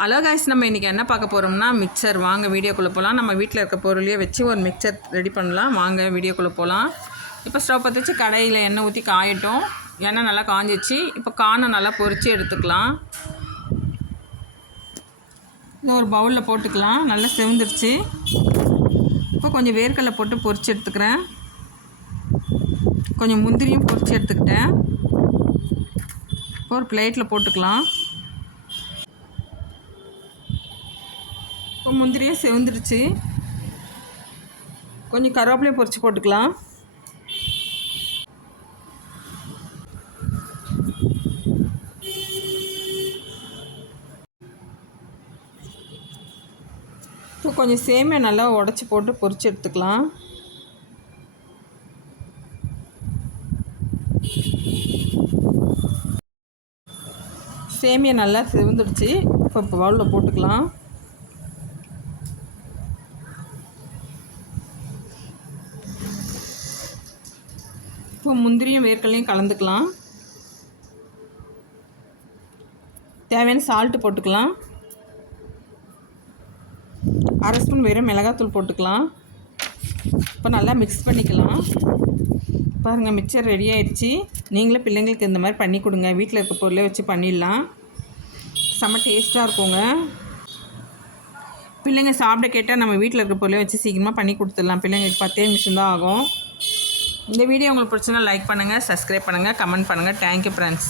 Hello guys நம்ம இன்றைக்கி என்ன பார்க்க போகிறோம்னா மிக்சர் வாங்க வீடியோக்குள்ளே போகலாம் நம்ம வீட்டில் இருக்க பொருளையே வச்சு ஒரு மிக்சர் ரெடி பண்ணலாம். வாங்க வீடியோக்குள்ளே போகலாம் இப்போ ஸ்டவ் பற்ற வச்சு கடையில் எண்ணெய் ஊற்றி காயட்டும். எண்ணெய் நல்லா காஞ்சிச்சு. இப்போ காணை நல்லா பொறிச்சு எடுத்துக்கலாம். இதை ஒரு பவுலில் போட்டுக்கலாம். நல்லா செவந்துருச்சு. இப்போ கொஞ்சம் வேர்க்கடலை போட்டு பொறிச்சு எடுத்துக்கிறேன். கொஞ்சம் முந்திரியும் பொறிச்சு எடுத்துக்கிட்டேன். இப்போ ஒரு பிளேட்டில் போட்டுக்கலாம். இப்போ முந்திரியே செவந்துருச்சு கொஞ்சம் கருவேப்பிலையும் பொறிச்சு போட்டுக்கலாம். இப்போ கொஞ்சம் சேமியா நல்லா உடச்சி போட்டு பொறிச்சு எடுத்துக்கலாம். சேமியா நல்லா சிவந்துடுச்சு. இப்போ இப்போ பவுலில் போட்டுக்கலாம். இப்போ முந்திரியும் வேர்க்கடலையும் கலந்துக்கலாம். தேவையான சால்ட்டு போட்டுக்கலாம். அரை ஸ்பூன் வெறும் மிளகாத்தூள் போட்டுக்கலாம். இப்போ நல்லா மிக்ஸ் பண்ணிக்கலாம். பாருங்கள் மிக்சர் ரெடி ஆயிடுச்சு. நீங்களே பிள்ளைங்களுக்கு இந்த மாதிரி பண்ணி கொடுங்க. வீட்டில் இருக்க பொருளே வச்சு பண்ணிடலாம். செம்ம டேஸ்ட்டாக இருக்குங்க. பிள்ளைங்க சாப்பிட கேட்டால் நம்ம வீட்டில் இருக்க பொருளை வச்சு சீக்கிரமாக பண்ணி கொடுத்துடலாம். பிள்ளைங்களுக்கு பத்தே நிமிஷம் தான் ஆகும். இந்த வீடியோ உங்களுக்கு பிடிச்சுன்னா லைக் பண்ணுங்கள் சப்ஸ்கிரைப் பண்ணுங்கள் கமெண்ட் பண்ணுங்கள் தேங்க்யூ ஃப்ரெண்ட்ஸ்